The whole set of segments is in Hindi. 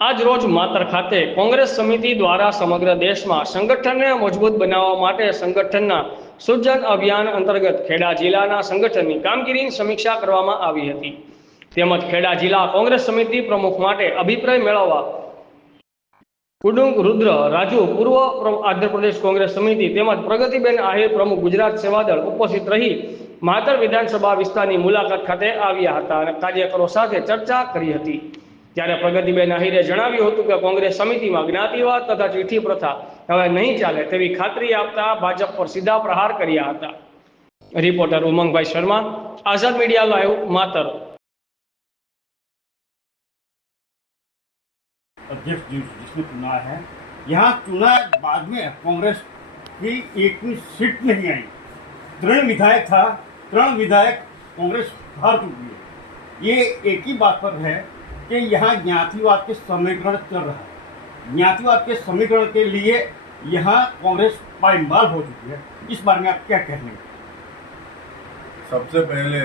આજ રોજ માતર ખાતે કોંગ્રેસ સમિતિ દ્વારા સમગ્ર દેશમાં સંગઠનને મજબૂત બનાવવા માટે સંગઠનના સૃજન અભિયાન અંતર્ગત ખેડા જિલ્લાના સંગઠનની કામગીરીની સમીક્ષા કરવામાં આવી હતી. તેમજ ખેડા જિલ્લા કોંગ્રેસ સમિતિ પ્રમુખ માટે અભિપ્રાય મેળવવા કુડુંગ રુદ્ર, રાજુ, પૂર્વ આંધ્રપ્રદેશ કોંગ્રેસ સમિતિ તેમજ પ્રગતિબેન આહિર પ્રમુખ ગુજરાત સેવાદળ ઉપસ્થિત રહી માતર વિધાનસભા વિસ્તારની મુલાકાત ખાતે આવ્યા હતા અને કાર્યકરો સાથે ચર્ચા કરી હતી. ત્યારે પ્રગતિબેન આહિરે જણાવ્યું હતું કે કોંગ્રેસ સમિતિમાં જ્ઞાતિવાદ તથા ચીઠી પ્રથા હવે નહીં ચાલે તેવી ખાતરી આપતા ભાજપ પર સીધા પ્રહાર કર્યા હતા reporter Umangbhai Sharma Azad media live Matar अध्यक्ष जी जिसमें चुना है यहाँ चुना बाद में कांग्रेस की एक भी सीट नहीं आई तृण विधायक था तृण विधायक कांग्रेस हार चुकी है ये एक ही बात पर है कि यहाँ ज्ञातिवाद के समीकरण चल रहा है। ज्ञातिवाद के समीकरण के लिए यहाँ कांग्रेस पायमाल हो चुकी है। इस बारे में आप क्या कहेंगे सबसे पहले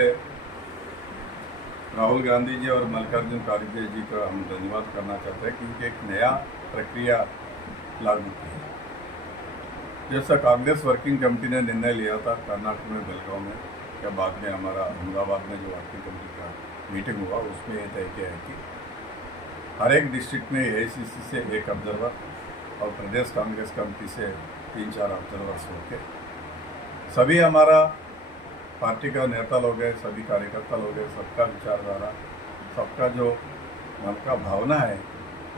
राहुल गांधी जी और मल्लिकार्जुन खड़गे जी का हम धन्यवाद करना चाहते हैं क्योंकि एक नया प्रक्रिया लागू की है। जैसा कांग्रेस वर्किंग कमेटी ने निर्णय लिया था, कर्नाटक में, बेलगांव में के बाद में हमारा अहमदाबाद में जो वर्किंग कमेटी का मीटिंग हुआ, उसमें ये तय किया है कि हर एक डिस्ट्रिक्ट में ए से एक ऑब्जर्वर और प्रदेश कांग्रेस कमेटी से तीन चार ऑब्जर्वर्स होके सभी हमारा पार्टी का नेता लोग हैं, सभी कार्यकर्ता लोग हैं, सबका विचारधारा, सबका जो मन का भावना है,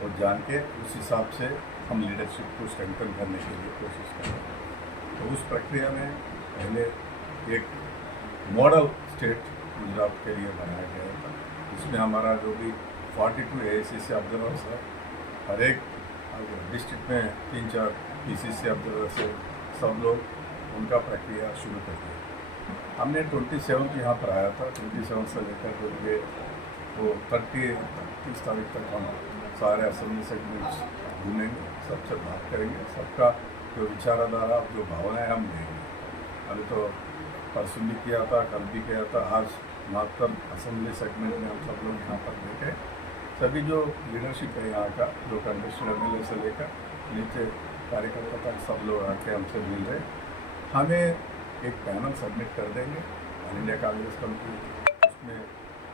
वो जान के उस हिसाब से हम लीडरशिप को स्ट्रेंथन करने के लिए कोशिश कर रहे हैं। तो उस प्रक्रिया में पहले एक मॉडल स्टेट गुजरात के लिए बनाया गया था। इसमें हमारा जो भी 42 टू ए से ऑब्जर्वर्स है, हर एक डिस्ट्रिक्ट में तीन चार पी सी सी ऑब्जर्वर्स है सब लोग उनका प्रक्रिया शुरू कर दिया। हमने ट्वेंटी सेवन यहाँ पर आया था। ट्वेंटी सेवन से लेकर जो ये वो थर्टी तीस तारीख तक हम सारे असेंबली सेगमेंट्स घूमेंगे सबसे बात करेंगे। सबका जो विचारधारा, जो भावनाएँ हम लेंगे। अभी तो परसों भी किया था कल भी किया था। आज मात्र असेंबली सेगमेंट में हम सब लोग यहाँ पर बैठे सभी जो लीडरशिप है यहाँ का, जो कंटेस्टेड एम से लेकर नीचे कार्यकर्ता तक सब लोग आके हमसे मिल रहे हमें एक पैनल सबमिट कर देंगे। ऑल इंडिया कांग्रेस कमेटी उसमें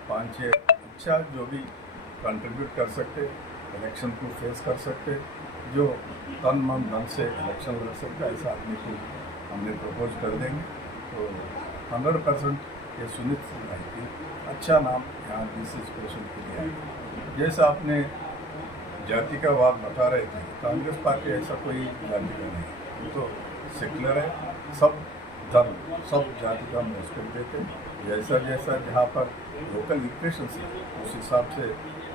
पाँच छः अच्छा जो भी कंट्रीब्यूट कर सकते इलेक्शन को फेस कर सकते, जो तन मन धन से इलेक्शन लड़ सकता है, ऐसा आदमी को हमने प्रपोज कर देंगे। तो हंड्रेड परसेंट ये सुनिश्चित है कि अच्छा नाम यहाँ दिस स्पेशल के लिए आएगा जैसा आपने जाति का वाद बता रहे थे, कांग्रेस पार्टी ऐसा कोई जाति का नहीं। तो सेकुलर है, सब धर्म, सब जाति का हम रेस्पेक्ट देते। जैसा जैसा जहाँ पर लोकल इक्वेशन है, उस हिसाब से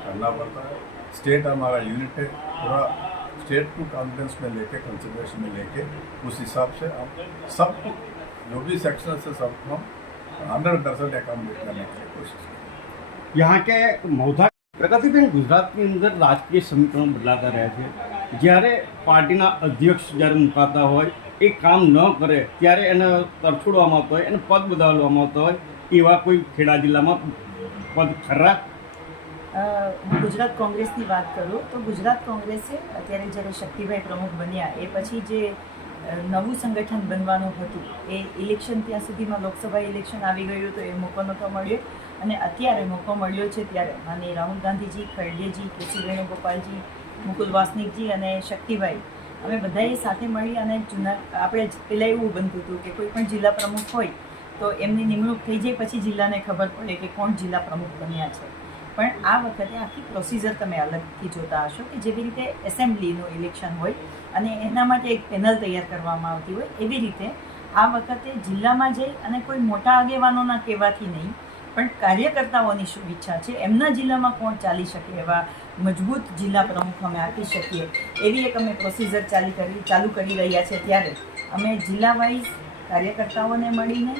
करना पड़ता है स्टेट हमारा यूनिट है, पूरा स्टेट को कॉन्फिडेंस में लेके कंसिडरेशन में लेके, उस हिसाब से हम सब जो भी सेक्शन है सबको हम हंड्रेड परसेंट एकोमोडेट करने की कोशिश करेंगे यहाँ के મૌધા પ્રગતિબેન ગુજરાતની અંદર રાજકીય સમીકરણ બદલાતા રહ્યા છે જ્યારે પાર્ટીના અધ્યક્ષ જ્યારે મુકાતા હોય એ કામ ન કરે ત્યારે એને તરછોડવામાં આવતો હોય એને પદ બદલવામાં આવતો હોય એવા કોઈ ખેડા જિલ્લામાં પદ ખરા અ, હું ગુજરાત કોંગ્રેસની વાત કરું તો ગુજરાત કોંગ્રેસે અત્યારે જ્યારે શક્તિભાઈ પ્રમુખ બન્યા એ પછી જે અ, નવું સંગઠન બનવાનું હતું. એ ઇલેક્શન ત્યાં સુધીમાં લોકસભા ઇલેક્શન આવી ગયું તો એ મોકો નહોતો મળ્યો. અને અત્યારે મોકો મળ્યો છે ત્યારે માની રાહુલ ગાંધીજી ખડગેજી કેસી વેણુગોપાલજી મુકુલ વાસનિકજી અને શક્તિભાઈ. અમે બધાએ સાથે મળી અને જૂના આપણે પહેલાં એવું બનતું હતું કે કોઈ પણ જિલ્લા પ્રમુખ હોય તો એમની નિમણૂક થઈ જાય પછી જિલ્લાને ખબર પડે કે કોણ જિલ્લા પ્રમુખ બન્યા છે. પણ આ વખતે આખી પ્રોસિજર તમે અલગથી જોતા હશો કે જેવી રીતે એસેમ્બલીનું ઇલેક્શન હોય અને એના માટે એક પેનલ તૈયાર કરવામાં આવતી હોય, એવી રીતે આ વખતે જિલ્લામાં જઈ અને કોઈ મોટા આગેવાનોના કહેવાથી નહીં, પણ કાર્યકર્તાઓની શું ઈચ્છા છે, એમના જિલ્લામાં કોણ ચાલી શકે એવા મજબૂત જિલ્લા પ્રમુખ અમે આપી શકીએ, એવી એક અમે પ્રોસિજર ચાલી કરી, ચાલુ કરી રહ્યા છે ત્યારે અમે જિલ્લા વાઇઝ કાર્યકર્તાઓને મળીને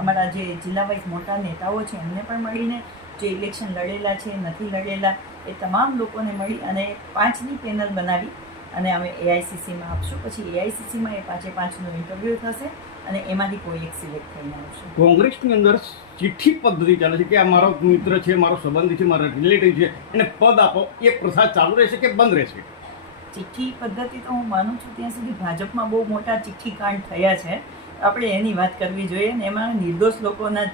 અમારા જે જિલ્લા વાઇઝ મોટા નેતાઓ છે એમને પણ મળીને જે ઇલેક્શન લડેલા છે નથી લડેલા એ તમામ લોકોને મળી અને પાંચની પેનલ બનાવી અને અમે એઆઈસીસીમાં આપશું. પછી એઆઈસીસીમાં એ પાંચે પાંચનો ઇન્ટરવ્યૂ થશે અને એમાંથી કોઈ એક સિલેક્ટ થઈને આવશે કોંગ્રેસની અંદર ચિઠ્ઠી પદ્ધતિ ચાલે છે કે આ મારો મિત્ર છે મારો સંબંધી છે મારો રિલેટિવ છે એને પદ આપો. એ પ્રથા ચાલુ રહેશે કે બંધ રહેશે? ચિઠ્ઠી પદ્ધતિ તો હું માનું છું ત્યાં સુધી ભાજપમાં બહુ મોટા ચિઠ્ઠી કાંડ થયા છે. આપણે એની વાત કરવી જોઈએ ને એમાં નિર્દોષ લોકોના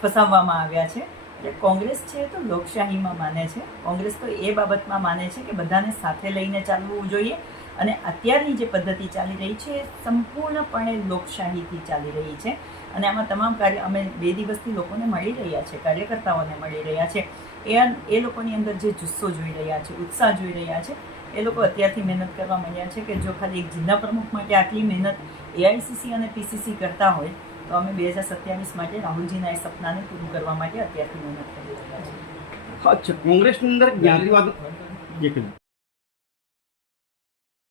ફસાવવામાં આવ્યા છે. એટલે કોંગ્રેસ છે તો લોકશાહીમાં માને છે. કોંગ્રેસ તો એ બાબતમાં માને છે કે બધાને સાથે લઈને ચાલવું જોઈએ અને અત્યારની જે પદ્ધતિ ચાલી રહી છે એ સંપૂર્ણપણે લોકશાહીથી ચાલી રહી છે. અને આમાં તમામ કાર્ય, અમે બે દિવસથી લોકોને મળી રહ્યા છે, કાર્યકર્તાઓને મળી રહ્યા છે. એ એ લોકોની અંદર જે જુસ્સો જોઈ રહ્યા છે, ઉત્સાહ જોઈ રહ્યા છે, એ લોકો અત્યારથી મહેનત કરવા માંડ્યા છે કે જો ખાલી એક જિલ્લા પ્રમુખ માટે આટલી મહેનત એઆઈસીસી અને પીસીસી કરતા હોય તો અમે બે હજાર સત્યાવીસ માટે રાહુલજીના એ સપનાને પૂરું કરવા માટે અત્યારથી મહેનત કરી રહ્યા છીએ. અચ્છા કોંગ્રેસની અંદર જ્ઞાતિવાદ જે કહ્યું